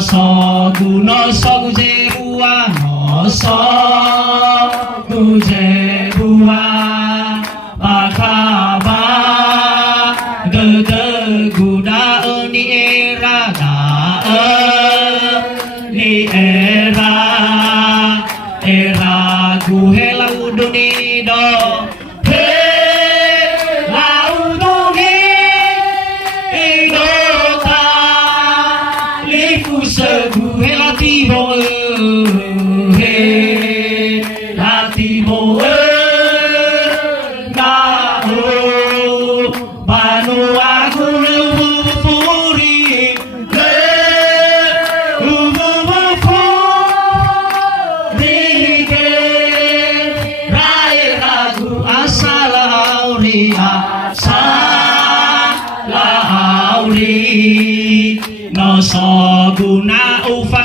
so gu je bua no so gu je bua ba kha ba de gu da ni era da ni era gu he la du ni do he la du ni do ta li fu se gu he la ti bo he la ti bo na o ba no a gu lu fu ri le u bu fu ri ke rai ra gu asala ri asala ri no so gu na u fa